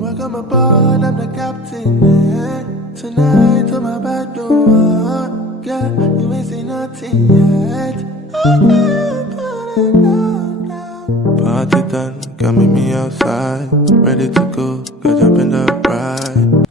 Welcome aboard, I'm the captain. Tonight, on my bed door. Girl, you ain't seen nothing yet. Party done, come meet me outside. Ready to go jump in the ride.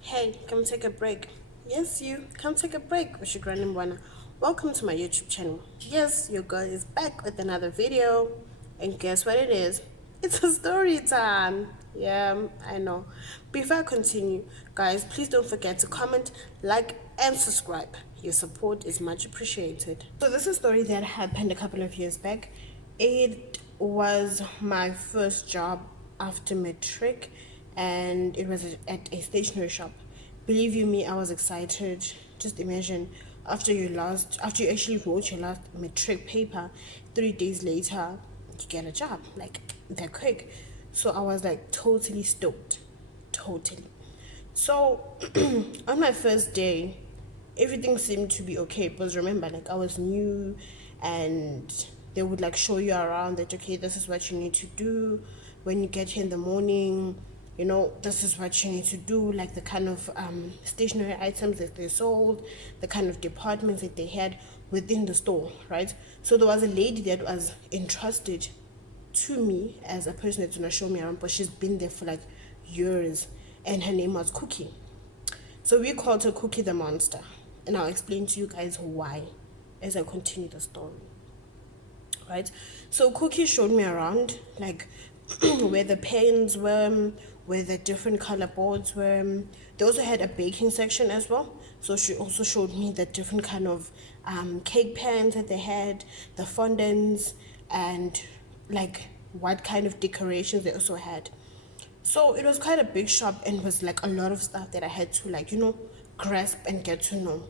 Hey, come take a break. Yes, you, come take a break with your Mbwana. Welcome to my YouTube channel. Yes, your girl is back with another video. And guess what it is? It's a story time. Yeah, I know. Before I continue, guys, please don't forget to comment, like, and subscribe. Your support is much appreciated. So this is a story that happened a couple of years back. It was my first job after matric, and it was at a stationery shop. Believe you me, I was excited. Just imagine, after you actually wrote your last matric paper, 3 days later you get a job, like that quick. So I was like totally stoked, totally. So on my first day, everything seemed to be okay, because remember, like, I was new, and they would like show you around that, okay, this is what you need to do when you get here in the morning, you know, this is what you need to do, like the kind of stationery items that they sold, the kind of departments that they had within the store, right? So there was a lady that was entrusted to me as a person that's gonna show me around, but she's been there for like years, and her name was Cookie. So we called her Cookie the Monster, and I'll explain to you guys why as I continue the story. Right, so Cookie showed me around, like where the pens were, where the different color boards were. They also had a baking section as well, so she also showed me the different kind of cake pans that they had, the fondants, and like what kind of decorations they also had. So it was quite a big shop, and was like a lot of stuff that I had to, like, you know, grasp and get to know.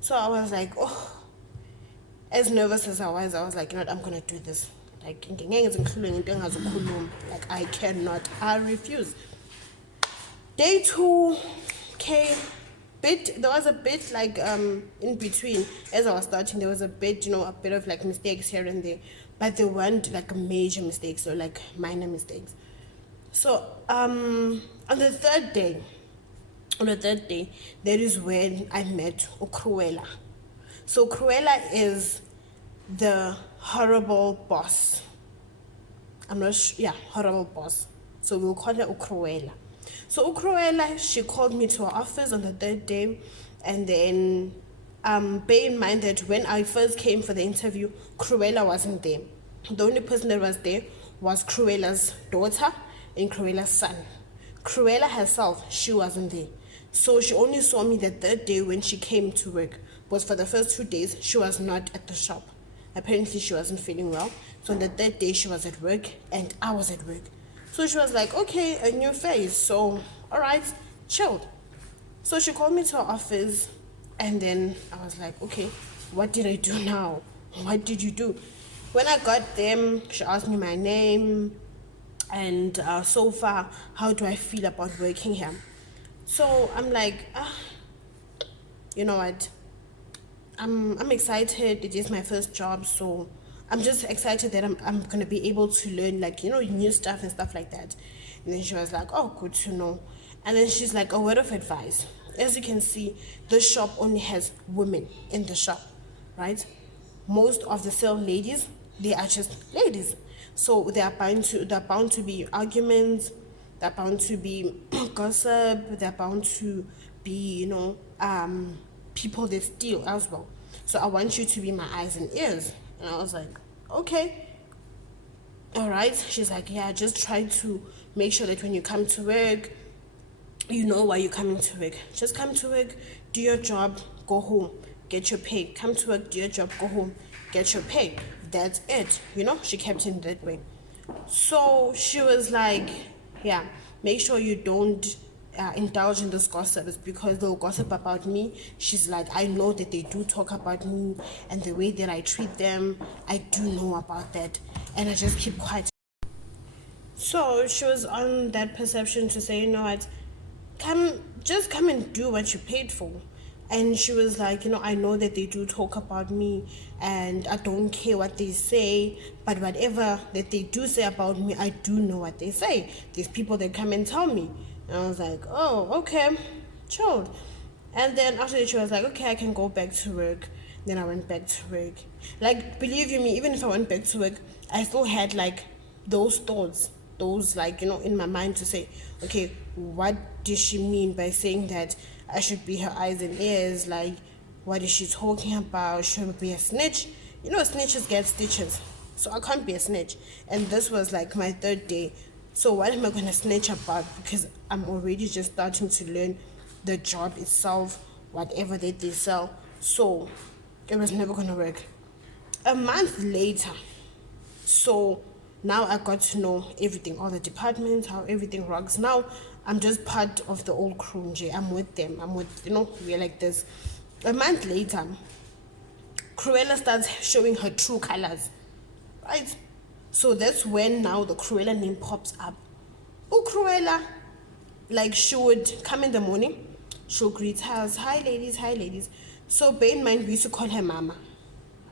So I was like, oh, as nervous as I was like, you know what, I'm gonna do this. Like, I cannot, I refuse. Day 2 came. There was a bit like in between. As I was starting, there was a bit, you know, a bit of like mistakes here and there, but they weren't like major mistakes, or like minor mistakes. So on the third day, that is when I met Cruella. So Cruella is the horrible boss. I'm not sure, yeah, horrible boss. So we'll call her Cruella. So Cruella, she called me to her office on the third day, and then bear in mind that when I first came for the interview, Cruella wasn't there. The only person that was there was Cruella's daughter and Cruella's son. Cruella herself, she wasn't there. So she only saw me the third day when she came to work. But for the first 2 days, she was not at the shop. Apparently, she wasn't feeling well. So on the third day, she was at work, and I was at work. So she was like, okay, a new face. So, all right, chilled. So she called me to her office, and then I was like, okay, what did I do now? What did you do? When I got there, she asked me my name, and so far, how do I feel about working here? So I'm like, you know what? I'm excited. It is my first job, so I'm just excited that I'm gonna be able to learn, like, you know, new stuff and stuff like that. And then she was like, oh, good to know. And then she's like, a word of advice. As you can see, the shop only has women in the shop, right? Most of the sale ladies, they are just ladies. So they're bound to be arguments, they're bound to be gossip, they're bound to be, you know, people that steal as well. So I want you to be my eyes and ears. And I was like, okay, all right. She's like, yeah, just try to make sure that when you come to work, you know why you're coming to work. Just come to work, do your job, go home, get your pay. Come to work, do your job, go home, get your pay. That's it. You know, she kept it that way. So she was like, yeah, make sure you don't indulge in this gossip, because they'll gossip about me. She's like, I know that they do talk about me, and the way that I treat them, I do know about that, and I just keep quiet. So she was on that perception to say, you know what, come and do what you paid for. And she was like, I know that they do talk about me and I don't care what they say, but whatever that they do say about me, I do know what they say. There's people that come and tell me. And I was like, oh, okay, chilled. And then after that, she was like, okay, I can go back to work. Then I went back to work. Like, believe you me, even if I went back to work, I still had like those thoughts, those like, in my mind to say, okay, what does she mean by saying that I should be her eyes and ears? Like, what is she talking about? Should I be a snitch? Snitches get stitches. So I can't be a snitch. And this was like my third day. So what am I going to snitch about? Because I'm already just starting to learn the job itself, whatever that they sell. So it was never going to work. A month later, so now I got to know everything, all the departments, how everything works. Now I'm just part of the old crew. I'm with them. We're like this. A month later, Cruella starts showing her true colors, right? So that's when now the Cruella name pops up. Oh, Cruella. Like, she would come in the morning, she'll greet us, hi ladies. So bear in mind, we used to call her Mama,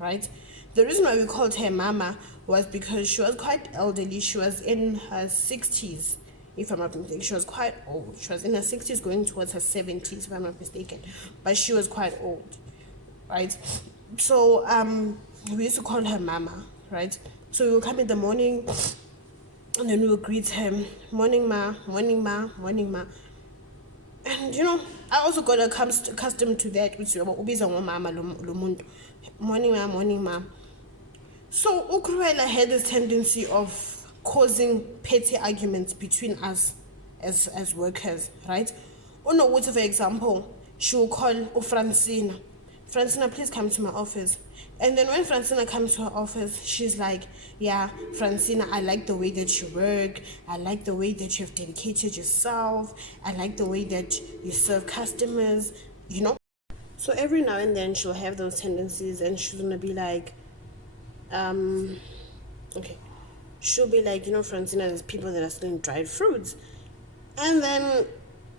right? The reason why we called her Mama was because she was quite elderly. She was in her 60s, if I'm not mistaken. She was quite old. She was in her 60s going towards her 70s, if I'm not mistaken. But she was quite old, right? So we used to call her Mama, right? So we would come in the morning, and then we would greet him, morning ma. And I also got accustomed to that, which morning ma. So Cruella had this tendency of causing petty arguments between us as workers, right? For example, she will call Francina, please come to my office. And then when Francina comes to her office, she's like, yeah, Francina, I like the way that you work. I like the way that you have dedicated yourself. I like the way that you serve customers, So every now and then she'll have those tendencies, and she's going to be like, okay. She'll be like, Francina, there's people that are selling dried fruits. And then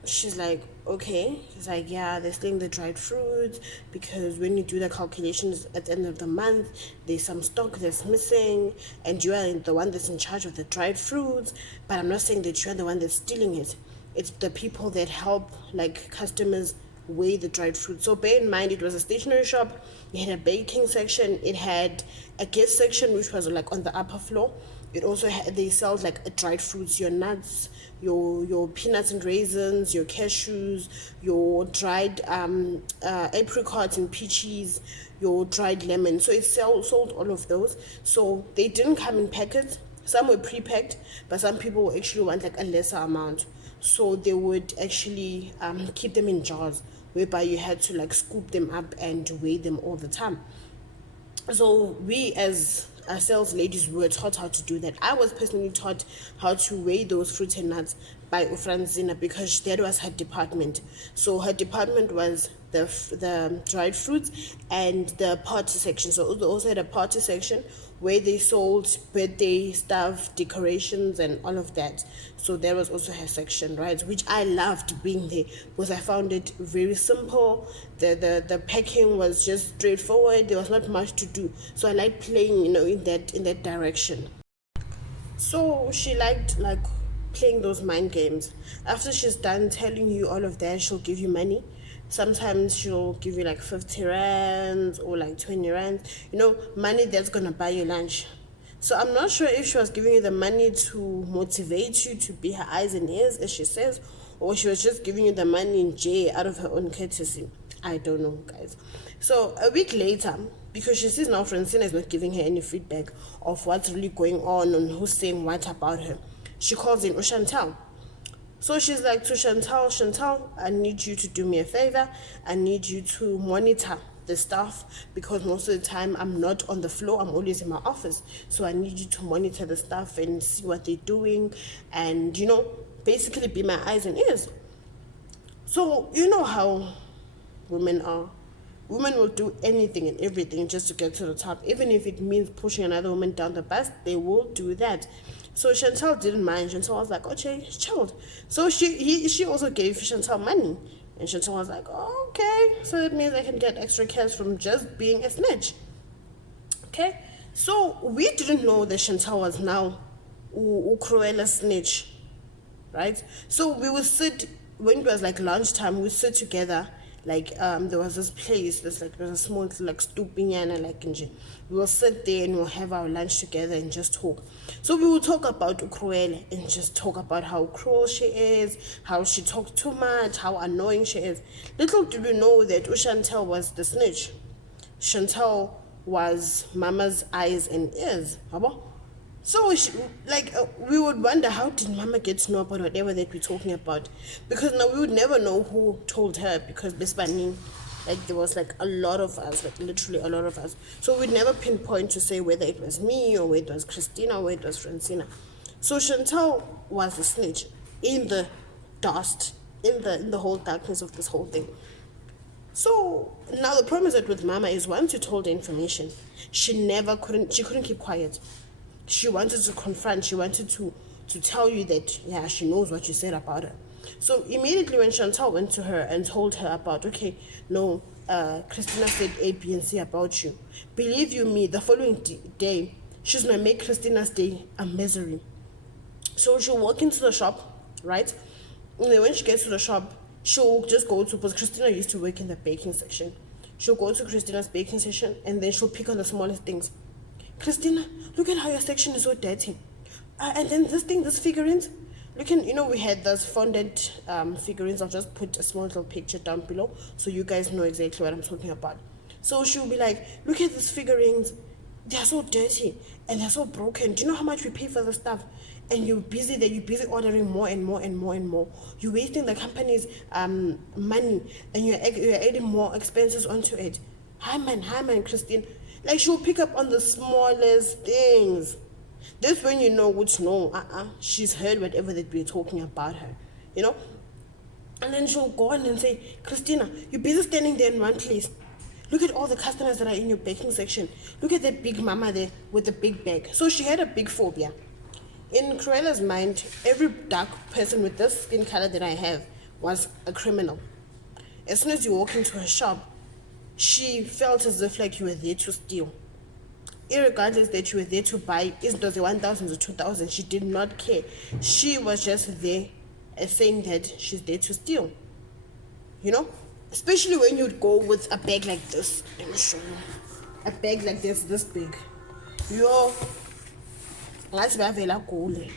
she's like, okay. She's like, yeah, they're selling the dried fruits because when you do the calculations at the end of the month, there's some stock that's missing, and you are the one that's in charge of the dried fruits. But I'm not saying that you're the one that's stealing it. It's the people that help, like, customers weigh the dried fruit. So bear in mind, it was a stationery shop. It had a baking section. It had a gift section, which was like on the upper floor. It also had, they sell like dried fruits, your nuts, your peanuts and raisins, your cashews, your dried apricots and peaches, your dried lemon. So it sold all of those. So they didn't come in packets. Some were pre-packed, but some people actually want like a lesser amount. So they would actually keep them in jars, whereby you had to like scoop them up and weigh them all the time. So we as sales ladies were taught how to do that. I was personally taught how to weigh those fruits and nuts by Ufranzina because that was her department. So her department was the dried fruits and the party section. So they also had a party section where they sold birthday stuff, decorations, and all of that. So there was also her section, right? Which I loved being there because I found it very simple. The packing was just straightforward. There was not much to do. So I liked playing, in that direction. So she liked like playing those mind games. After she's done telling you all of that, she'll give you money. Sometimes she'll give you like 50 rands or like 20 rands, money that's gonna buy you lunch. So I'm not sure if she was giving you the money to motivate you to be her eyes and ears, as she says, or she was just giving you the money in J out of her own courtesy. I don't know, guys. So a week later, because she sees now Francina is not giving her any feedback of what's really going on and who's saying what about her, she calls in Chantal. So she's like to Chantal, I need you to do me a favor. I need you to monitor the staff because most of the time I'm not on the floor. I'm always in my office. So I need you to monitor the staff and see what they're doing and, basically be my eyes and ears. So you know how women are. Women will do anything and everything just to get to the top. Even if it means pushing another woman down the bus, they will do that. So Chantal didn't mind. Chantal was like, okay, chilled. So she also gave Chantal money And Chantal was like, oh, okay, so that means I can get extra cash from just being a snitch. Okay, so we didn't know that Chantal was now Cruella snitch, right? So we would sit, when it was like lunchtime, we'd sit together. Like there was this place, there was a small like stooping and like we will sit there and we'll have our lunch together and just talk. So we will talk about Cruella and just talk about how cruel she is, how she talks too much, how annoying she is. Little did we know that Chantal was the snitch. Chantal was Mama's eyes and ears. So we would wonder, how did Mama get to know about whatever that we're talking about? Because now we would never know who told her, because Besbani, like there was like a lot of us, like literally a lot of us. So we'd never pinpoint to say whether it was me or whether it was Christina or whether it was Francina. So Chantal was the snitch in the dust, in the whole darkness of this whole thing. So now the problem is that with Mama is, once you told her information, she couldn't keep quiet. She wanted to confront, she wanted to tell you that, yeah, she knows what you said about her. So immediately when Chantal went to her and told her about, okay, no, Christina said A, B, and C about you. Believe you me, the following day, she's going to make Christina's day a misery. So she'll walk into the shop, right? And then when she gets to the shop, she'll just go to, because Christina used to work in the baking section. She'll go to Christina's baking section and then she'll pick on the smallest things. Christina, look at how your section is so dirty. And then this figurines, we had those fondant figurines. I'll just put a small little picture down below so you guys know exactly what I'm talking about. So she'll be like, look at these figurines. They're so dirty and they're so broken. Do you know how much we pay for the stuff? And you're busy ordering more and more and more and more. You're wasting the company's money and you're adding more expenses onto it. Hi man, Christine. Like, she'll pick up on the smallest things. That's when you know which she's heard whatever that we're talking about her, And then she'll go on and say, Christina, you're busy standing there in one place. Look at all the customers that are in your baking section. Look at that big mama there with the big bag. So she had a big phobia. In Cruella's mind, every dark person with this skin color that I have was a criminal. As soon as you walk into her shop, she felt as if like you were there to steal. Irregardless that you were there to buy, it was 1,000 or 2,000, she did not care. She was just there saying that she's there to steal. Especially when you'd go with a bag like this. Let me show you. A bag like this big.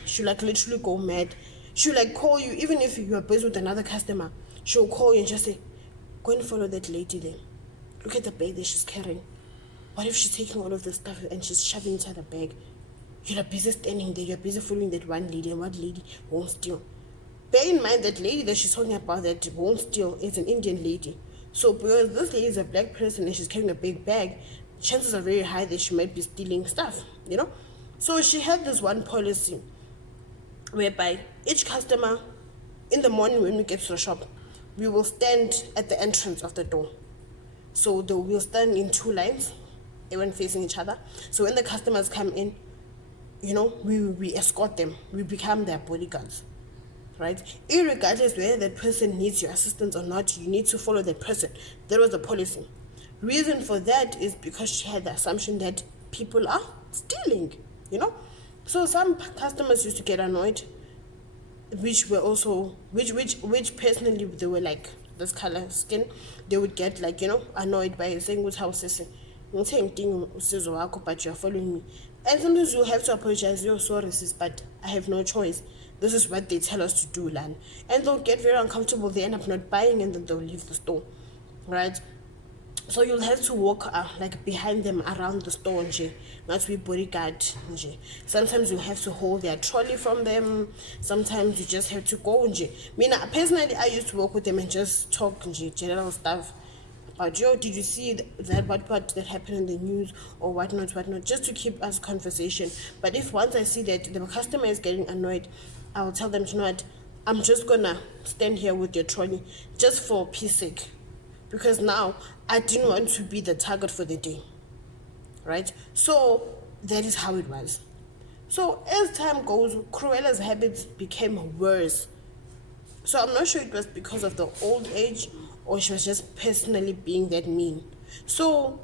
She'll like literally go mad. She'll like call you, even if you are busy with another customer, she'll call you and just say, go and follow that lady there. Look at the bag that she's carrying. What if she's taking all of this stuff and she's shoving inside the bag? You're busy standing there, you're busy following that one lady, and what lady won't steal? Bear in mind that lady that she's talking about that won't steal is an Indian lady. So because this lady is a black person and she's carrying a big bag, chances are very high that she might be stealing stuff, So she had this one policy whereby each customer, in the morning when we get to the shop, we will stand at the entrance of the door. So we'll stand in two lines, everyone facing each other. So when the customers come in, we escort them. We become their bodyguards, right? Irregardless whether that person needs your assistance or not, you need to follow that person. That was the policy. Reason for that is because she had the assumption that people are stealing, So some customers used to get annoyed, which personally they were like this color skin, they would get like, annoyed by saying, "What house is it? But you're following me." And sometimes you have to apologize. You're sorry, sis, but I have no choice. This is what they tell us to do, Lan. And they'll get very uncomfortable. They end up not buying and then they'll leave the store, right? So you'll have to walk like behind them around the store, not be bodyguard. Sometimes you have to hold their trolley from them. Sometimes you just have to go. Personally, I used to walk with them and just talk general stuff about, did you see that what that happened in the news or whatnot, just to keep us conversation. But if once I see that the customer is getting annoyed, I'll tell them, what, I'm just gonna stand here with your trolley just for peace sake. Because now I didn't want to be the target for the day, right? So that is how it was. So as time goes, Cruella's habits became worse. So I'm not sure it was because of the old age or she was just personally being that mean. So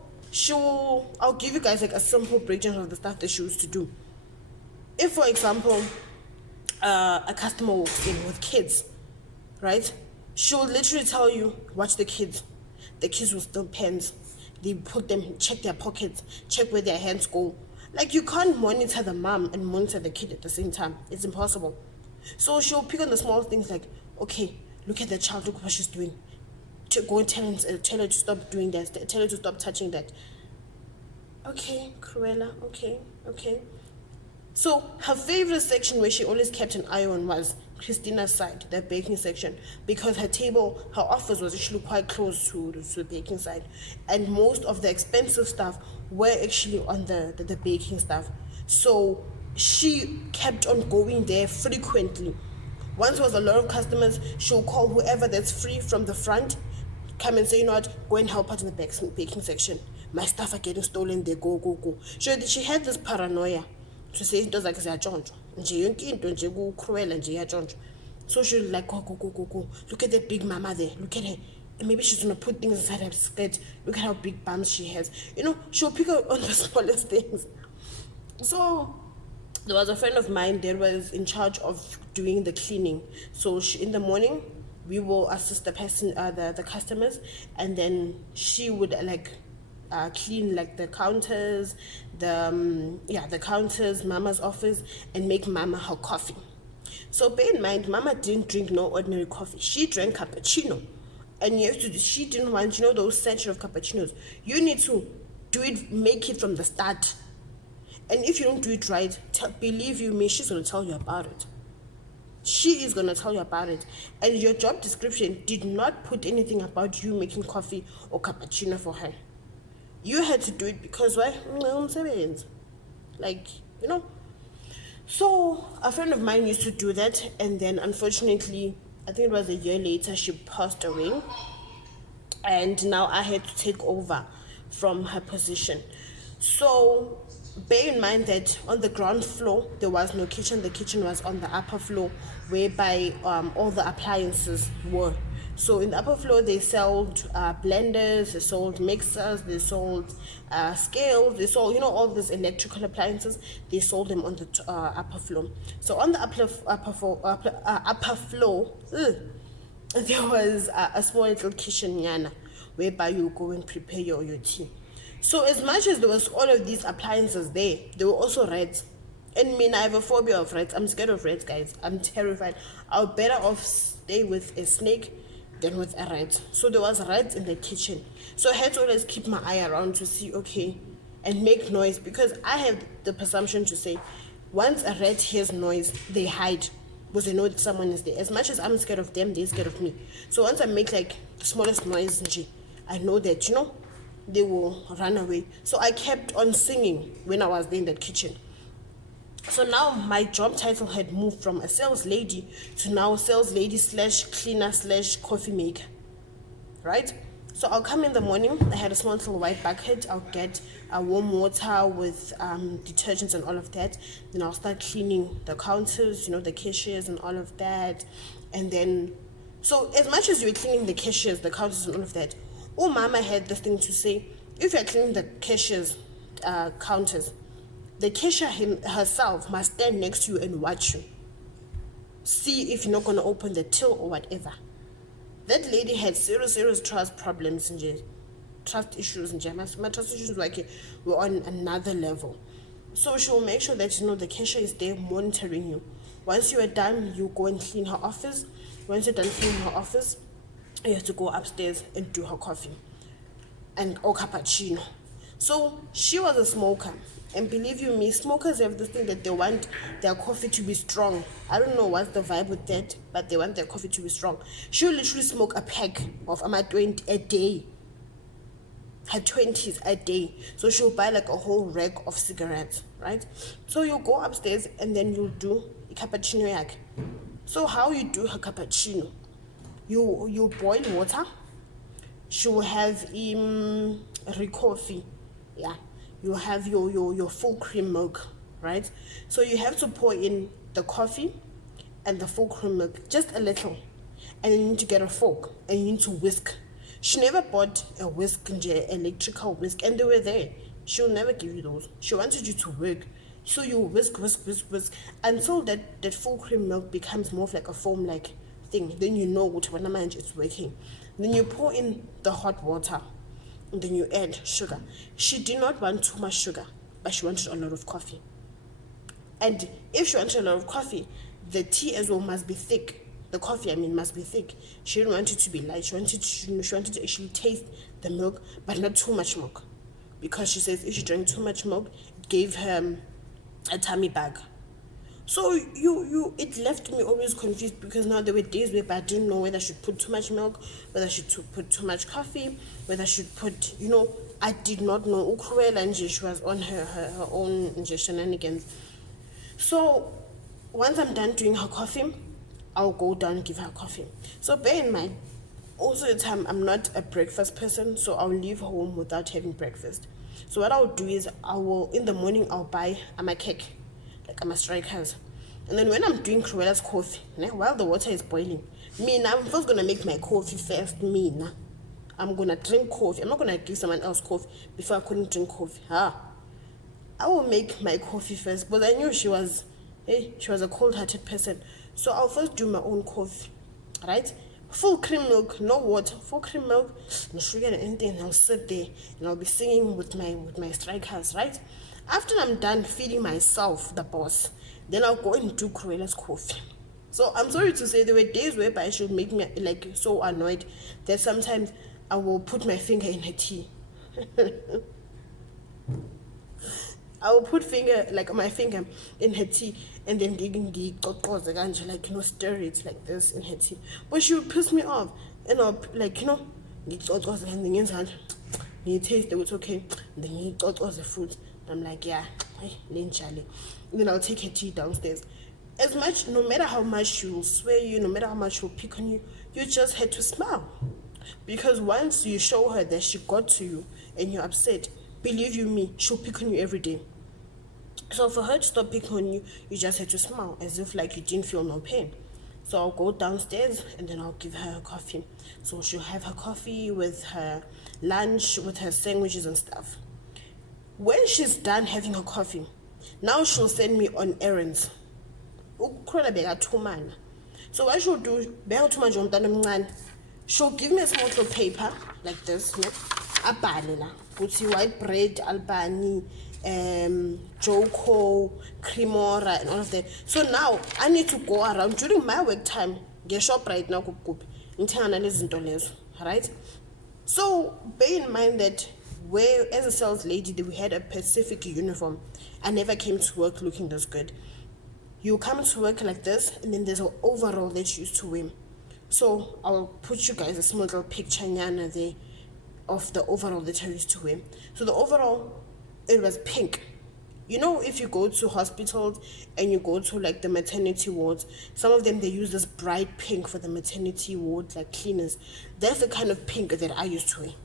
I'll give you guys like a simple breakdown of the stuff that she used to do. If, for example, a customer walks in with kids, right? She'll literally tell you, watch the kids. The kids will steal pens. They put them, check their pockets, check where their hands go. Like, you can't monitor the mom and monitor the kid at the same time. It's impossible. So she'll pick on the small things like, okay, look at the child, look what she's doing. Go and tell her to stop doing that. Tell her to stop touching that. Okay, Cruella, okay. So her favorite section where she always kept an eye on was Christina's side, the baking section, because her office was actually quite close to the baking side, and most of the expensive stuff were actually on the baking stuff. So she kept on going there frequently. Once there was a lot of customers, she'll call whoever that's free from the front, come and say, you know what, go and help out in the baking section. My stuff are getting stolen there, go. She had this paranoia to say into zakhe ziyatshontshwa nje yonke into nje kuCruella nje iyatshontshwa. So she was like, go, look at that big mama there, look at her, and maybe she's gonna put things inside her skirt, look at how big bums she has, she'll pick up on the smallest things. So there was a friend of mine that was in charge of doing the cleaning. So in the morning we will assist the person, the customers, and then she would clean like the counters, the counters, mama's office, and make mama her coffee. So bear in mind, mama didn't drink no ordinary coffee. She drank cappuccino, and she didn't want those sachet of cappuccinos. You need to make it from the start. And if you don't do it right, believe you me, she's gonna tell you about it. She is gonna tell you about it. And your job description did not put anything about you making coffee or cappuccino for her. You had to do it because why? So a friend of mine used to do that, and then unfortunately, I think it was a year later, she passed away, and now I had to take over from her position. So bear in mind that on the ground floor there was no kitchen. The kitchen was on the upper floor, whereby all the appliances were. So in the upper floor they sold blenders, they sold mixers, they sold scales, they sold all these electrical appliances. They sold them on the upper floor. So on the upper floor there was a small little kitchen yana, whereby you go and prepare your tea. So as much as there was all of these appliances there were also rats. And I have a phobia of rats. I'm scared of rats, guys. I'm terrified. I'll better off stay with a snake than with a rat. So there was rats in the kitchen. So I had to always keep my eye around to see, okay, and make noise, because I have the presumption to say, once a rat hears noise, they hide, because they know that someone is there. As much as I'm scared of them, they're scared of me. So once I make like the smallest noise, I know that, they will run away. So I kept on singing when I was there in that kitchen. So now my job title had moved from a sales lady to now sales lady / cleaner / coffee maker, right? So I'll come in the morning. I had a small little white bucket. I'll get warm water with detergents and all of that. Then I'll start cleaning the counters, the cashiers and all of that. And then, so as much as you're cleaning the cashiers, the counters and all of that, mama had this thing to say, if you're cleaning the cashiers counters, the cashier herself must stand next to you and watch you, see if you're not going to open the till or whatever. That lady had serious trust problems and trust issues, and my trust issues were on another level. So she will make sure that the cashier is there monitoring you. Once you are done, you go and clean her office. Once you're done cleaning her office, you have to go upstairs and do her coffee or cappuccino. So she was a smoker, and believe you me, smokers have this thing that they want their coffee to be strong. I don't know what's the vibe with that, but they want their coffee to be strong. She'll literally smoke a pack of 20 a day, her 20s a day. So she'll buy like a whole rack of cigarettes, right? So you go upstairs and then you'll do a cappuccino yak. So how you do her cappuccino? You boil water. She will have coffee. Yeah, you have your full cream milk, right? So you have to pour in the coffee and the full cream milk, just a little, and you need to get a fork and you need to whisk. She never bought a whisk, electrical whisk, and they were there. She'll never give you those. She wanted you to work. So you whisk, whisk, whisk, whisk until that full cream milk becomes more of like a foam like thing. Then you know what manage it's working. Then you pour in the hot water and then you add sugar. She did not want too much sugar, but she wanted a lot of coffee. And if she wanted a lot of coffee, the tea as well must be thick. The coffee, I mean, must be thick. She didn't want it to be light. She wanted to actually taste the milk, but not too much milk. Because she says if she drank too much milk, it gave her a tummy bug. So it left me always confused, because now there were days where I didn't know whether I should put too much milk, whether I should put too much coffee, whether I should put, I did not know. Ukruela, and she was on her own shenanigans. So once I'm done doing her coffee, I'll go down and give her coffee. So bear in mind, also the time I'm not a breakfast person, so I'll leave home without having breakfast. So what I'll do is in the morning I'll buy a cake, like a Strikers. And then when I'm doing Cruella's coffee, while the water is boiling, I'm first gonna make my coffee first. I'm gonna drink coffee. I'm not gonna give someone else coffee before I couldn't drink coffee. I will make my coffee first, but I knew she was a cold-hearted person. So I'll first do my own coffee, right? Full cream milk, no water, full cream milk, no sugar and anything, and I'll sit there and I'll be singing with my Strikers, right? After I'm done feeding myself, the boss, then I'll go and do Cruella's coffee. So I'm sorry to say, there were days whereby she would make me like so annoyed that sometimes I will put my finger in her tea. I will put my finger in her tea and then stir it like this in her tea. But she would piss me off, and I'll and then you taste it, it's okay. And then you the food. I'm like, yeah, then I'll take her tea downstairs. No matter how much she will swear you, no matter how much she will pick on you, you just had to smile. Because once you show her that she got to you and you're upset, believe you me, she'll pick on you every day. So for her to stop picking on you, you just had to smile as if like you didn't feel no pain. So I'll go downstairs and then I'll give her her coffee. So she'll have her coffee with her lunch, with her sandwiches and stuff. When she's done having her coffee, now she'll send me on errands. So what she'll do, she'll give me a small little paper like this, white bread, Albany, Joko, Cremora, and all of that. So now I need to go around during my work time, get shop right now, right? So bear in mind that as a sales lady, we had a specific uniform. I never came to work looking this good. You come to work like this, and then there's an overall that you used to wear. So I'll put you guys a small little picture there of the overall that I used to wear. So the overall, it was pink. If you go to hospitals and you go to like the maternity wards, some of them, they use this bright pink for the maternity ward, like cleaners. That's the kind of pink that I used to wear.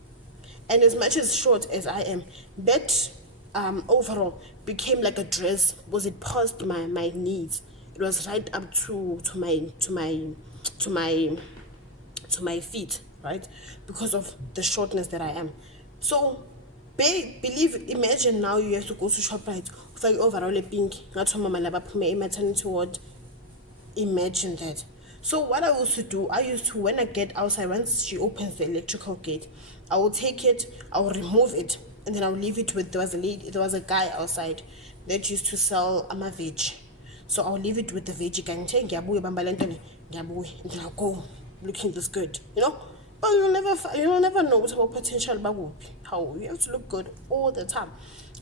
And as much as short as I am, that overall became like a dress. Was it past my knees? It was right up to my feet, right? Because of the shortness that I am. So imagine now you have to go to ShopRite for overall a pink, not maternity ward. Imagine that. So what I used to do, when I get outside, once she opens the electrical gate, I will take it, I will remove it, and then I will leave it with, there was a guy outside that used to sell veg. So I'll leave it with the veggie guy, and then I'll go looking this good, But you'll never know what potential how you have to look good all the time.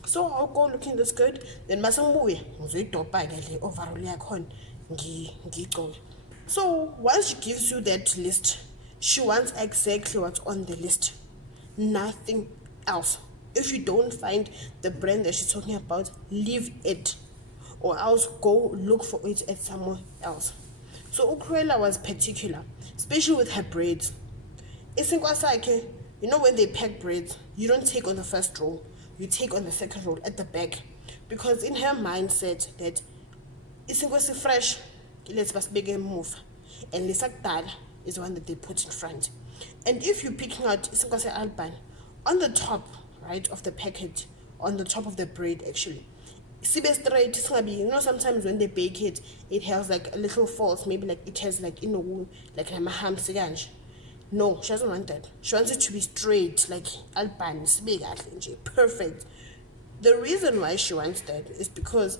So I'll go looking this good, then so once she gives you that list, she wants exactly what's on the list, nothing else. If you don't find the brand that she's talking about, leave it, or else go look for it at somewhere else. So Cruella was particular, especially with her braids. When they pack braids, you don't take on the first roll, you take on the second roll at the back, because in her mindset that it's fresh, let's just begin move, and is the one that they put in front. And if you're picking out Isinkose Alban, on the top, right, of the packet, on the top of the bread actually, sibe straight, sometimes when they bake it, it has like a little faults, maybe like it has like like namahams kanje. No, she doesn't want that. She wants it to be straight, like Alban, sibe kahle nje, perfect. The reason why she wants that is because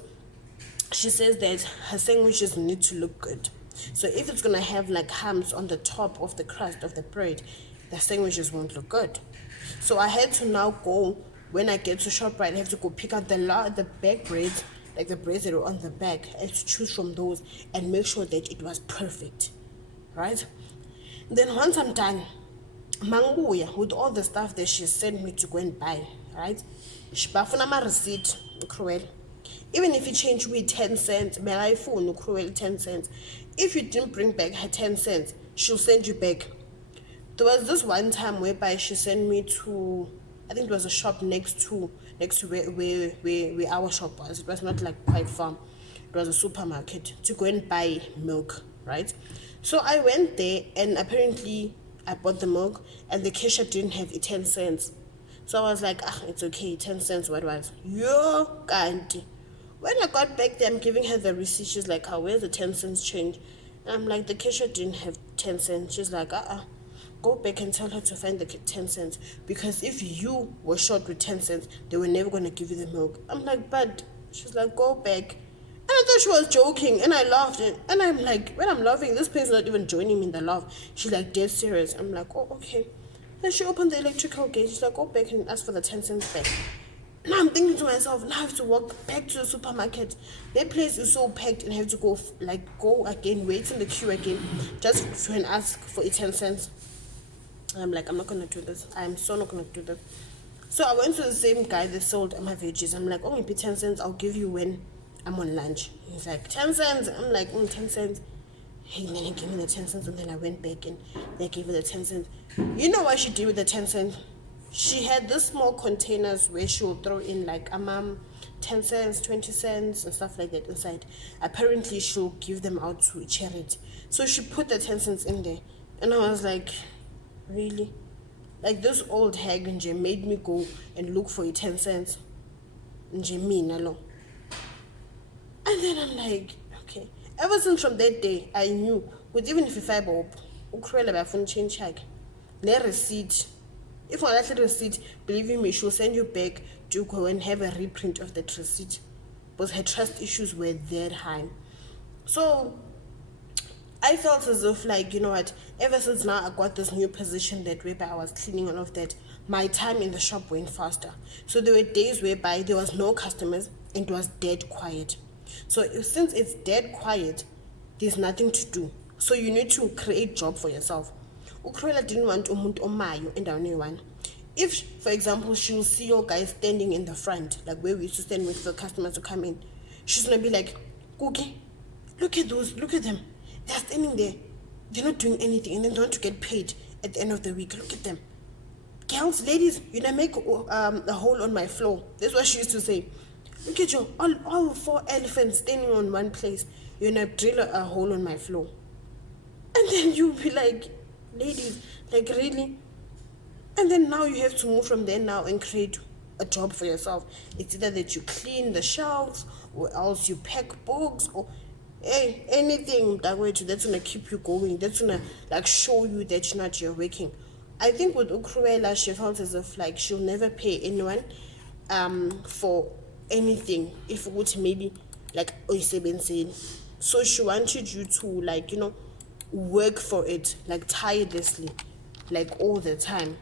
she says that her sandwiches need to look good. So if it's gonna have like hams on the top of the crust of the bread, the sandwiches won't look good. So I had to now go, when I get to ShopRite, I have to go pick out the back breads, like the breads that are on the back. I have to choose from those and make sure that it was perfect, right? Then once I'm done, manguya with all the stuff that she sent me to go and buy, right? She bafuna my receipt, cruel. Even if you change with 10 cents, may I phone cruel 10 cents. If you didn't bring back her 10 cents, she'll send you back. There was this one time whereby she sent me to, I think it was a shop next to where our shop was. It was not like quite far. It was a supermarket to go and buy milk, right? So I went there and apparently I bought the milk and the cashier didn't have 10 cents. So I was like, it's okay, 10 cents, what was? Yo, can't. When I got back there, I'm giving her the receipt. She's like, where's the 10 cents change? And I'm like, the cashier didn't have 10 cents. She's like, go back and tell her to find the 10 cents. Because if you were short with 10 cents, they were never going to give you the milk. I'm like, but she's like, go back. And I thought she was joking, and I laughed. And I'm like, when I'm laughing, this person's not even joining me in the laugh. She's like, dead serious. I'm like, oh, okay. Then she opened the electrical gate. She's like, go back and ask for the 10 cents back. Now I'm thinking to myself, now I have to walk back to the supermarket. That place is so packed and I have to go again, wait in the queue again, just to try and ask for 10 cents. And I'm like, I'm not going to do this. I'm so not going to do this. So I went to the same guy that sold my veggies. I'm like, maybe 10 cents, I'll give you when I'm on lunch. He's like, 10 cents. I'm like, 10 cents. Hey, then he gave me the 10 cents and then I went back and they gave me the 10 cents. You know what she did with the 10 cents? She had these small containers where she would throw in like 10 cents, 20 cents and stuff like that inside. Apparently she'll give them out to charity. So she put the 10 cents in there. And I was like, really? Like this old hag made me go and look for 10 cents. And then I'm like, okay. Ever since from that day, I knew, with even if I bought, change the receipt. If I like the receipt, believe me, she'll send you back to go and have a reprint of that receipt. Because her trust issues were that high. So I felt as if, like, you know what, ever since now I got this new position that whereby I was cleaning all of that, my time in the shop went faster. So there were days whereby there was no customers and it was dead quiet. So since it's dead quiet, there's nothing to do. So you need to create job for yourself. Ukruela didn't want umuntu omayo endaweni one. If, for example, she'll see your guys standing in the front, like where we used to stand with the customers to come in, she's gonna be like, Cookie, look at them. They're standing there. They're not doing anything and then they want to get paid at the end of the week. Look at them. Girls, ladies, you know, make a hole on my floor. That's what she used to say. Look at you, all 4 elephants standing on one place. You're gonna drill a hole on my floor. And then you'll be like, ladies, like really? And then now you have to move from there now and create a job for yourself. It's either that you clean the shelves or else you pack books or anything that's gonna keep you going, that's gonna like show you that you're working. I think with Ukruela, she felt as if like she'll never pay anyone for anything if it would maybe like saying. So she wanted you to like, you know, work for it like tirelessly, like all the time,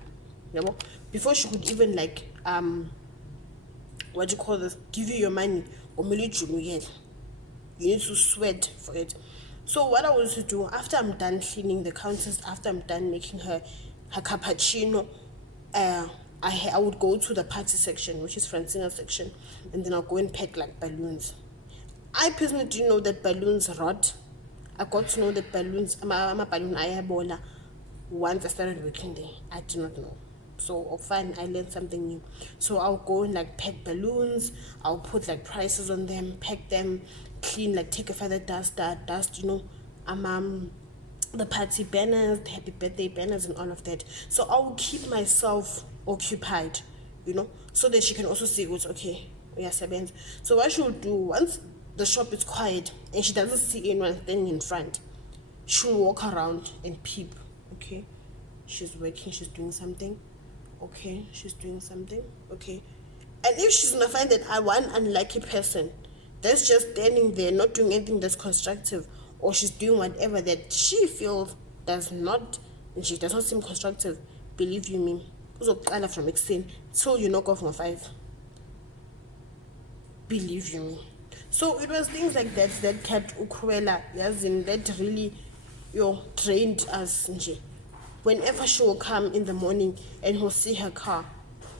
you know, before she could even like give you your money or you need to sweat for it. So what I was to do after I'm done cleaning the counters, after I'm done making her cappuccino, I would go to the party section, which is Francina's section, and then I'll go and pack like balloons. I personally didn't know that balloons rot. I got to know that balloons, I'm a balloon ayabola once I started working there. I did not know. So fine, I learned something new. So I'll go and like pack balloons, I'll put like prices on them, pack them, clean, like take a feather dust, you know, the party banners, the happy birthday banners, and all of that. So I will keep myself occupied, so that she can also see what's okay. Yeah, seven. So what she'll do, once the shop is quiet and she doesn't see anyone standing in front, she'll walk around and peep. Okay, she's working, she's doing something. Okay, she's doing something. Okay, and if she's gonna find that one unlucky person that's just standing there not doing anything that's constructive, or she's doing whatever that she feels does not and she does not seem constructive, believe you me, uzoqala from ekuseni till you knock off my 5. Believe you me. So it was things like that kept Cruella, that really trained us. Whenever she will come in the morning and he'll see her car,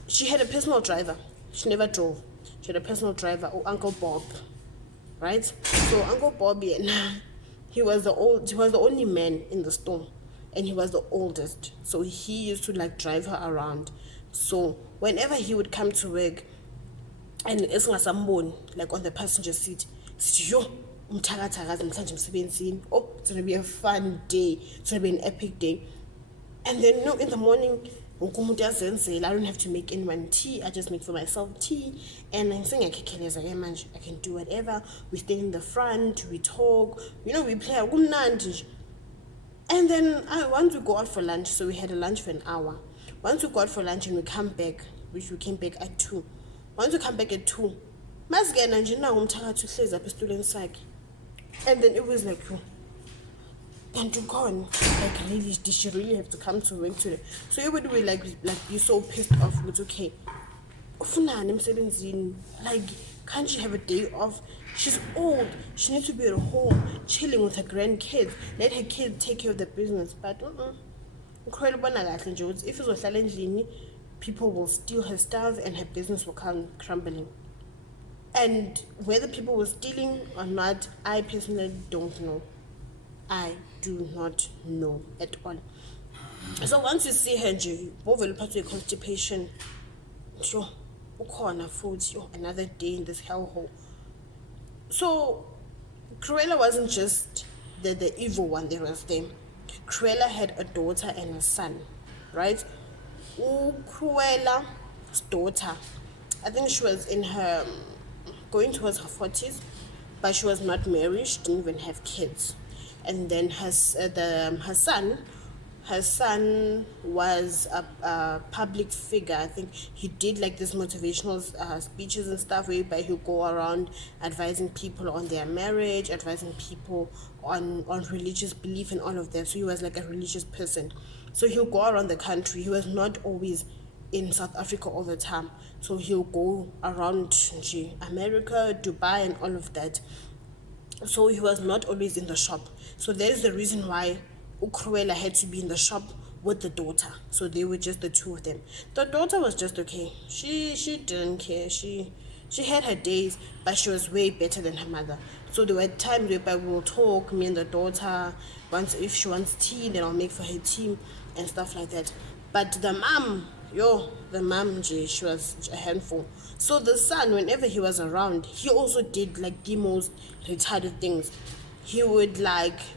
she had a personal driver. She never drove. She had a personal driver, or Uncle Bob, right? So Uncle Bob, he was the only man in the store, and he was the oldest. So he used to drive her around. So whenever he would come to work, and esingasamboni on the passenger seat, yo umthakathakazi namhlanje emsebenzini, oh, it's gonna be a fun day, it's gonna be an epic day. And then in the morning, I don't have to make anyone tea, I just make for myself tea, and I'm saying I can do whatever. We stay in the front, we talk, we play. And then once we go out for lunch, so we had a lunch for an hour. Once we go out for lunch and we come back, which we came back at 2. Once we come back at 2, masigena nje nawo umthakathi uhlezi apha esitulweni sakhe. And then it was like, and to gone, really, did she really have to come to work today? So it would be be so pissed off with, okay, can't she have a day off? She's old, she needs to be at home chilling with her grandkids, let her kids take care of the business. But if it's people will steal her stuff and her business will come crumbling. And whether people were stealing or not, I personally don't know. I do not know at all. So once you see her, over the constipation, another day in this hellhole. So Cruella wasn't just the evil one there was there. Cruella had a daughter and a son, right? Cruella's daughter, I think she was in her going towards her 40s, but she was not married, she didn't even have kids. And then her son was a public figure. I think he did this motivational speeches and stuff, whereby he'll go around advising people on their marriage, advising people on religious belief and all of that. So he was a religious person. So he'll go around the country. He was not always in South Africa all the time. So he'll go around America, Dubai, and all of that. So he was not always in the shop. So there's the reason why Cruella had to be in the shop with the daughter. So they were just the two of them. The daughter was just okay. She didn't care. She had her days, but she was way better than her mother. So there were times whereby we will talk, me and the daughter. Once if she wants tea, then I'll make for her tea and stuff like that. But the mom, she was a handful. So the son, whenever he was around, he also did the most retarded things. He would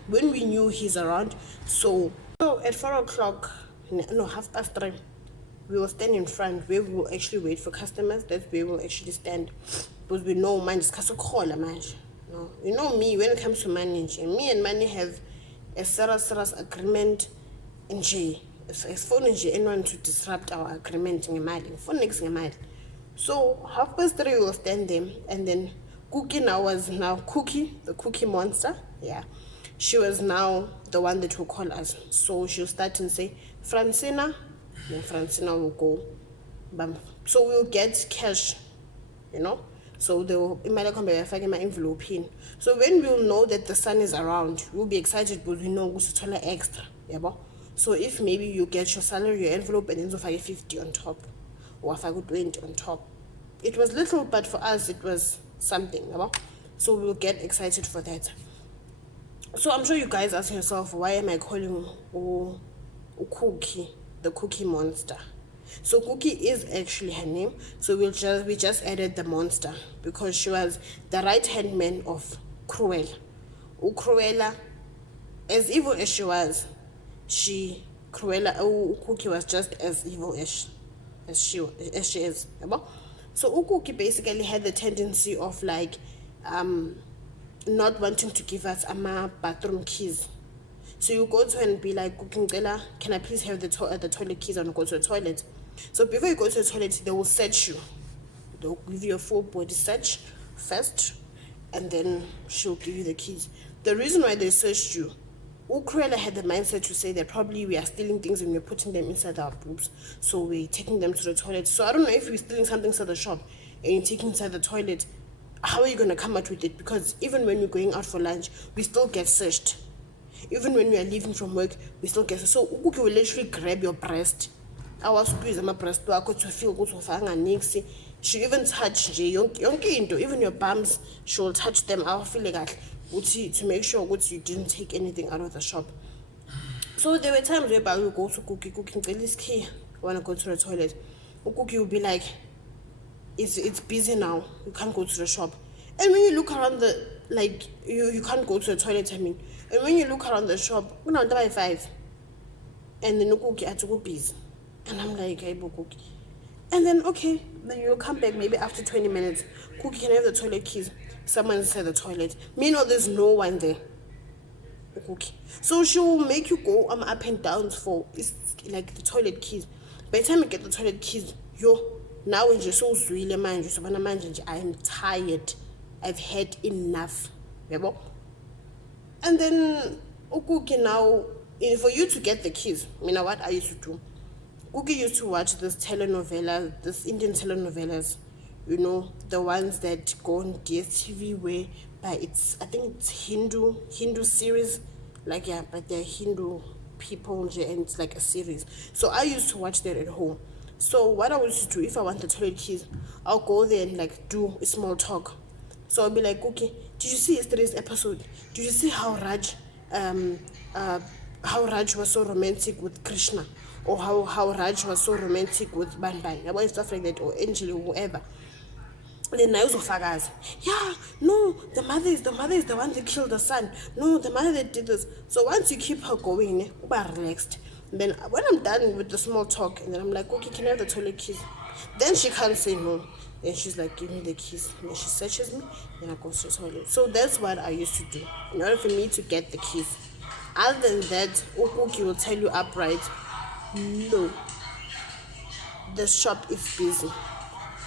when we knew he's around, so at 4 o'clock, no, 3:30, we will stand in front where we will actually wait for customers. That's where we will actually stand, because we know man is no, me, when it comes to money, me and money have a serious agreement in J. If phone anyone to disrupt our agreement in phone next so 3:30 we will stand there, and then Cookie Cookie, the cookie monster. Yeah, she was now the one that will call us. So she'll start and say, Francina, then Francina will go. Bam. So we'll get cash, So they will my envelope in. So when we'll know that the son is around, we'll be excited because we know we'll tell extra. Yeah, so if maybe you get your salary, your envelope, and then you 50 on top, or 20 on top. It was little, but for us it was something. So we'll get excited for that. So I'm sure you guys ask yourself, why am I calling Cookie the cookie monster? So Cookie is actually her name. So we just added the monster because she was the right hand man of Cruella. Cruella as evil as she was, Cruella, Cookie was just as evil as she is. So Cookie basically had the tendency of like not wanting to give us bathroom keys. So you go to her and be like, can I please have the toilet keys? I want to go to the toilet. So before you go to the toilet, they will search you. They'll give you a full body search first, and then she'll give you the keys. The reason why they searched you, Cruella had the mindset to say that probably we are stealing things and we're putting them inside our boobs, so we're taking them to the toilet. So I don't know if we're stealing something inside the shop and you're taking inside the toilet, how are you going to come out with it? Because even when we're going out for lunch, we still get searched. Even when we are leaving from work, we still get searched. So Ukuki will literally grab your breast. I was squeezing my breast to feel good to she even touch even your bums, she will touch them. I'll feel like to make sure you didn't take anything out of the shop. So there were times where we go to Cookie this key, I want to go to the toilet. Cookie will be like, it's busy now, you can't go to the shop. And when you look around you can't go to the toilet, and when you look around the shop, we're not by 5. And then Cookie had to go busy. And I'm like, hey, Cookie. And then, okay, then you'll come back maybe after 20 minutes. Cookie, can I have the toilet keys? Someone's inside the toilet. Meanwhile, there's no one there. Cookie. So she will make you go up and down for like the toilet keys. By the time you get the toilet keys, now when you're so zwile manje, I am tired. I've had enough. And then Cookie now, for you to get the keys, what I used to do. Cookie used to watch this Indian telenovelas, the ones that go on DSTV where I think it's Hindu series, but they're Hindu people and it's like a series. So I used to watch that at home. So what I used to do, if I want the toilet keys, I'll go there and do a small talk. So I'll be like, Cookie, did you see yesterday's episode? Did you see how Raj was so romantic with Krishna? Or how Raj was so romantic with Banban, about stuff like that, or Angel, or whoever. Then I also fagaz. Yeah, no, the mother is the one that killed the son. No, the mother that did this. So once you keep her going, uba relaxed. Then when I'm done with the small talk, and then I'm like, okay, can I have the toilet keys? Then she can't say no. Then she's like, give me the keys. And then she searches me, then I go to the toilet. So that's what I used to do in order for me to get the keys. Other than that, Ukuki will tell you upright, no, the shop is busy.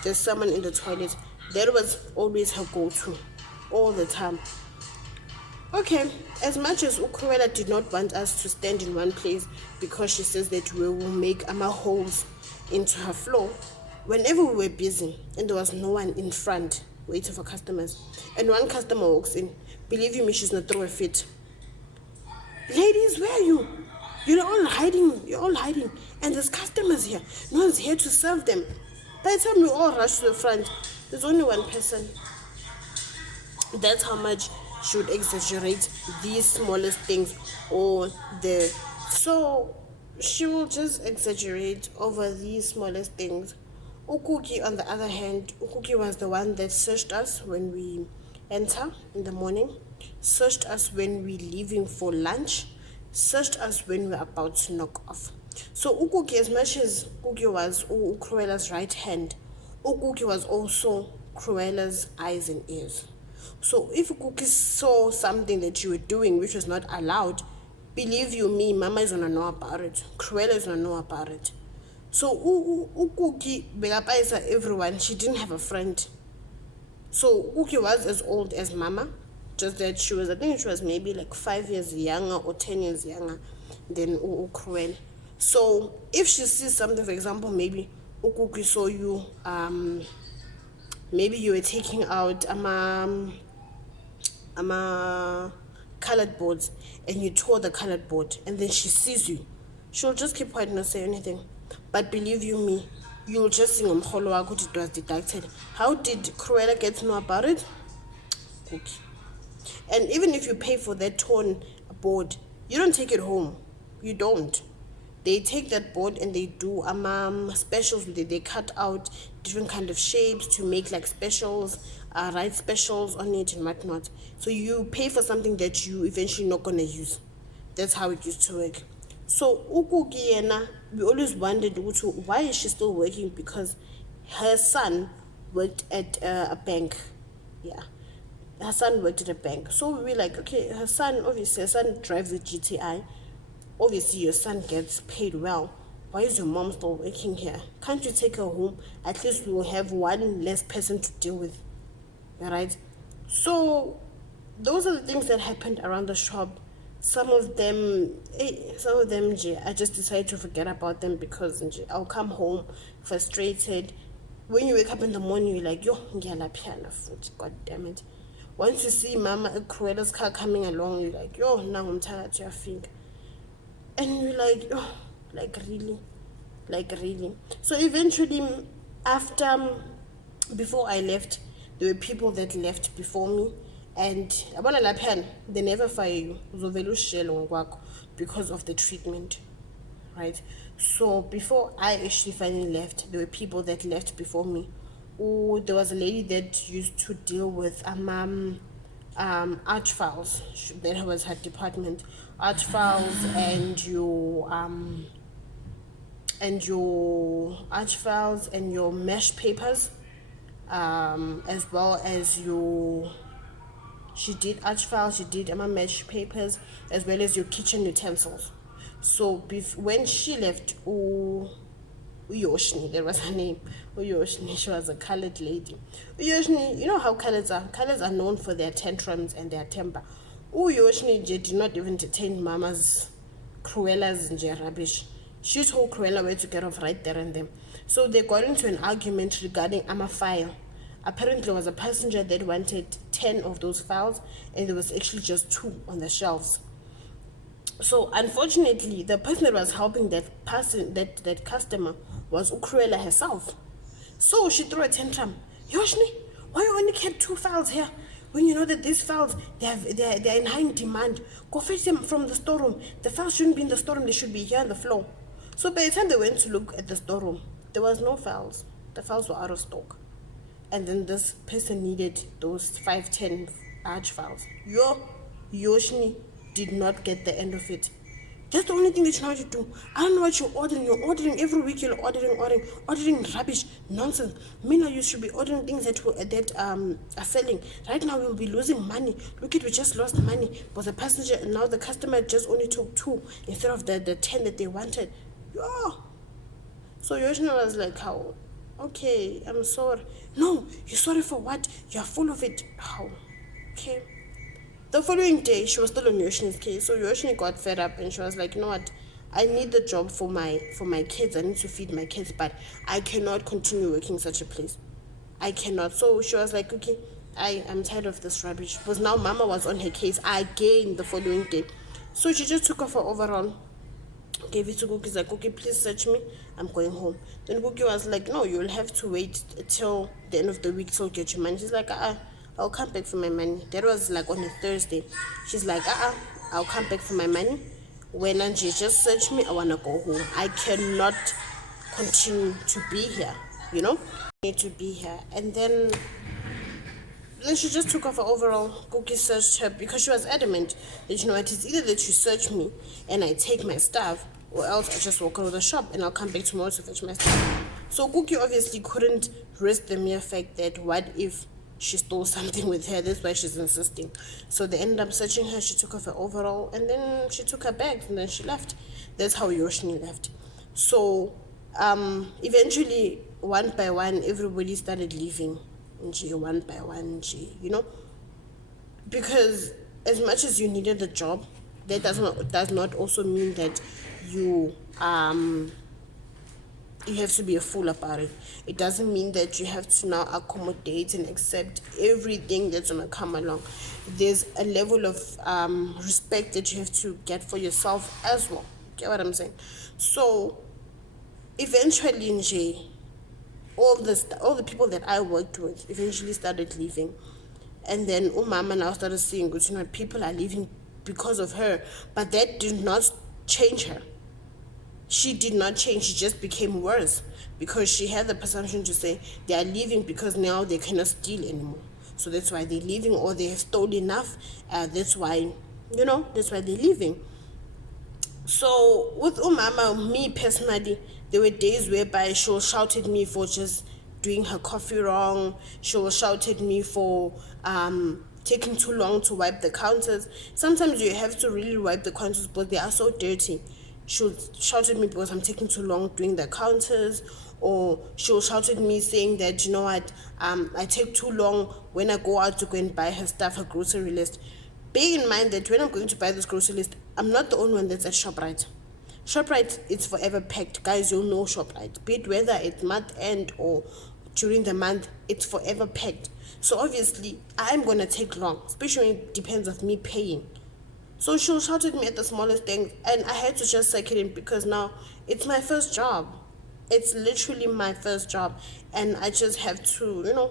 There's someone in the toilet. That was always her go-to, all the time. Okay, as much as Cruella did not want us to stand in one place because she says that we will make holes into her floor, whenever we were busy and there was no one in front waiting for customers, and one customer walks in, believe you me, she's not throw a fit. Ladies, where are you? You're all hiding. And there's customers here. No one's here to serve them. By the time we all rush to the front, there's only one person. That's how much she would exaggerate these smallest things. So she will just exaggerate over these smallest things. Ukuki, on the other hand, Ukuki was the one that searched us when we enter in the morning, searched us when we're leaving for lunch, searched us when we're about to knock off. So Ukuki, as much as Ukuki was Cruella's right hand, Ukuki was also Cruella's eyes and ears. So if Ukuki saw something that you were doing which was not allowed, believe you me, Mama is gonna know about it. Cruella is gonna know about it. So Ukuki begapaisa everyone. She didn't have a friend. So Ukuki was as old as Mama, just that I think she was maybe like 5 years younger or 10 years younger than Cruella. So if she sees something, for example, maybe Ukuki saw you, maybe you were taking out colored boards and you tore the colored board, and then she sees you, she'll just keep quiet and not say anything. But believe you me, you'll just sing umkholo wakho it was deducted. How did Cruella get to know about it? Cookie. And even if you pay for that torn board, you don't take it home. You don't. They take that board and they do specials with it. They cut out different kind of shapes to make like specials, write specials on it and whatnot. So you pay for something that you eventually not gonna use. That's how it used to work. So Ukuki yena, we always wondered why is she still working, because her son worked at a bank. Yeah, her son worked at a bank. So we were like, okay, obviously her son drives a GTI. Obviously your son gets paid well. Why is your mom still working here? Can't you take her home? At least we will have one less person to deal with. Alright? So those are the things that happened around the shop. Some of them, I just decided to forget about them, because I'll come home frustrated. When you wake up in the morning, you're like, yo, ngiyalaphiyana futhi, god damn it. Once you see Mama Cruella's car coming along, you're like, yo, nangumthakathi uyafika. And you're like, oh, like really. So eventually, after, before I left, there were people that left before me, and abona lapha they never fire you, uzovela ushiyele ngokwakho because of the treatment, right? So before I actually finally left, there were people that left before me. There was a lady that used to deal with arch files. That was her department. Arch files and your arch files and your mesh papers, as well as she did arch files, she did mesh papers, as well as your kitchen utensils. So when she left, Uyoshni, that was her name. Uyoshni, she was a colored lady. Uyoshni, you know how colors are? Colors are known for their tantrums and their temper. Uyoshni did not even detain Mama's Cruella's rubbish. She told Cruella where to get off right there and then. So they got into an argument regarding a file. Apparently there was a passenger that wanted 10 of those files, and there was actually just 2 on the shelves. So unfortunately, the person that was helping that customer was Cruella herself. So she threw a tantrum. Yoshni, why you only kept 2 files here? When you know that these files, they're in high demand. Go fetch them from the storeroom. The files shouldn't be in the storeroom, they should be here on the floor. So by the time they went to look at the storeroom, there was no files. The files were out of stock. And then this person needed those 5-10 arch files. Yoshni did not get the end of it. That's the only thing that you know how to do. I don't know what you're ordering. You're ordering every week. You're ordering rubbish, nonsense. Meanwhile, you should be ordering things that are selling. Right now, we'll be losing money. Look at, we just lost money. But the passenger, now the customer just only took 2 instead of the 10 that they wanted. So Yoshina was like, how? Okay, I'm sorry. No, you're sorry for what? You're full of it. How? Okay. The following day, she was still on Yoshini's case. So Yoshini got fed up and she was like, you know what? I need the job for my kids. I need to feed my kids, but I cannot continue working such a place. I cannot. So she was like, okay, I'm tired of this rubbish. Because now Mama was on her case again the following day. So she just took off her overall, gave it to Cookie, like, Cookie, please search me, I'm going home. Then Cookie was like, no, you'll have to wait till the end of the week till get your money. She's like, I'll come back for my money. That was like on a Thursday. She's like, I'll come back for my money. When Angie just search me, I wanna go home. I cannot continue to be here, you know? I need to be here. And then she just took off her overall. Cookie searched her because she was adamant that, you know what, it's either that you search me and I take my stuff, or else I just walk out of the shop and I'll come back tomorrow to fetch my stuff. So Cookie obviously couldn't risk the mere fact that what if she stole something with her. That's why she's insisting. So they ended up searching her. She took off her overall and then she took her bags and then she left. That's how Yoshini left. So eventually, one by one, everybody started leaving. One by one, you know, because as much as you needed the job, that does not also mean that you have to be a fool about it. It doesn't mean that you have to now accommodate and accept everything that's gonna come along. There's a level of respect that you have to get for yourself as well. Get what I'm saying? So eventually, all the people that I worked with eventually started leaving. And then Mama now started seeing, you know, people are leaving because of her. But that did not change her. She did not change. She just became worse because she had the presumption to say they are leaving because now they cannot steal anymore. So that's why they're leaving, or they have stolen enough. That's why they're leaving. So with Umama, me personally, there were days whereby she'll shout at me for just doing her coffee wrong. She'll shout at me for taking too long to wipe the counters. Sometimes you have to really wipe the counters, but they are so dirty. She'll shout at me because I'm taking too long doing the counters, or she'll shout at me saying that, you know what, I take too long when I go out to go and buy her stuff, her grocery list. Bear in mind that when I'm going to buy this grocery list, I'm not the only one that's at ShopRite. ShopRite is forever packed. Guys, you'll know ShopRite. Be it whether it's month end or during the month, it's forever packed. So obviously, I'm going to take long, especially when it depends on me paying. So she'll shout at me at the smallest things, and I had to just suck it in because now it's my first job. It's literally my first job, and I just have to,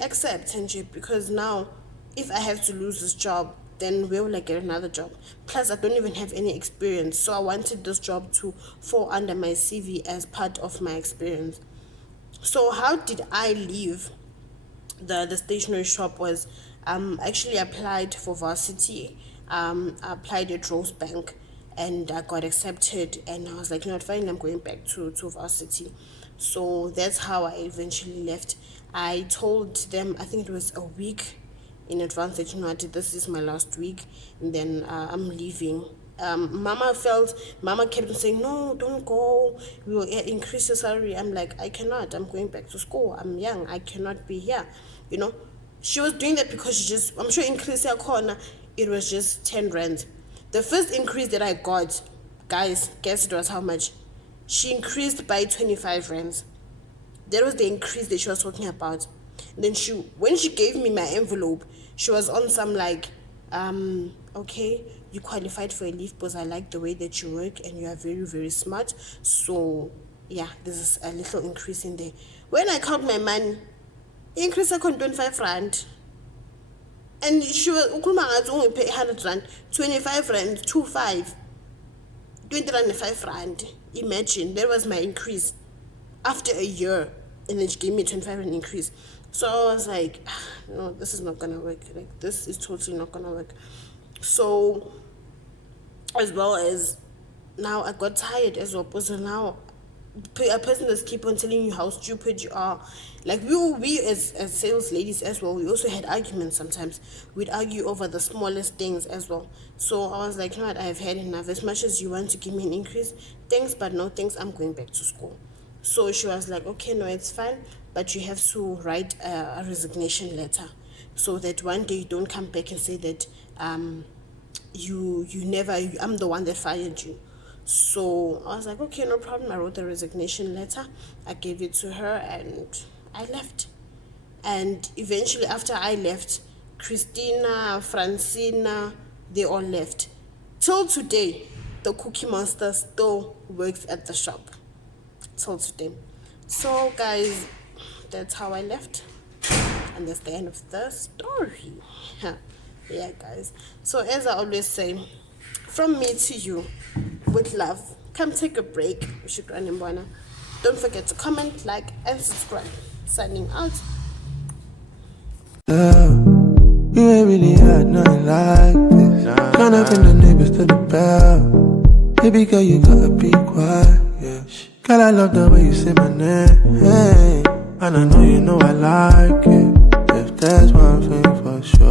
accept and shit, because now if I have to lose this job, then where will I get another job? Plus, I don't even have any experience, so I wanted this job to fall under my CV as part of my experience. So how did I leave the stationery shop? Was actually applied for varsity. I applied at Rosebank, and I got accepted, and I was like, no, fine, I'm going back to varsity. So that's how I eventually left. I told them, I think it was a week in advance, that, this is my last week, and then I'm leaving. Mama kept saying, no, don't go, we will increase your salary. I'm like, I cannot, I'm going back to school, I'm young, I cannot be here. She was doing that because I'm sure increase her corner, it was just 10 rand. The first increase that I got, guys, guess it was how much? She increased by 25 rands. That was the increase that she was talking about. And then when she gave me my envelope, she was on some like, okay, you qualified for a leave because I like the way that you work and you are very, very smart. So yeah, there's a little increase in there. When I count my money, increase I 25 rand. And she was only pay 100 rand, 25 rand, 25, 20 rand, 5 rand. Imagine, that was my increase after a year, and then she gave me a 25 rand increase. So I was like, no, this is not gonna work. Like, this is totally not gonna work. So, as well as now, I got tired as well, because now a person that's keep on telling you how stupid you are. Like, we as sales ladies as well, we also had arguments sometimes. We'd argue over the smallest things as well. So I was like, what, I've had enough. As much as you want to give me an increase, thanks, but no thanks, I'm going back to school. So she was like, okay, no, it's fine, but you have to write a resignation letter, so that one day you don't come back and say that I'm the one that fired you. So I was like, okay, no problem. I wrote the resignation letter, I gave it to her, and I left. And eventually, after I left, Christina, Francina, they all left. Till today, the Cookie Monster still works at the shop. Till today. So guys, that's how I left, and that's the end of the story. Yeah, guys. So as I always say, from me to you, with love, come take a break. Don't forget to comment, like, and subscribe. Signing out. You ain't really had nothing like this. Turn up in the neighbors to the bell. Baby girl, you gotta be quiet, yeah. Girl, I love the way you say my name, hey. And I know you know I like it. If there's one thing for sure.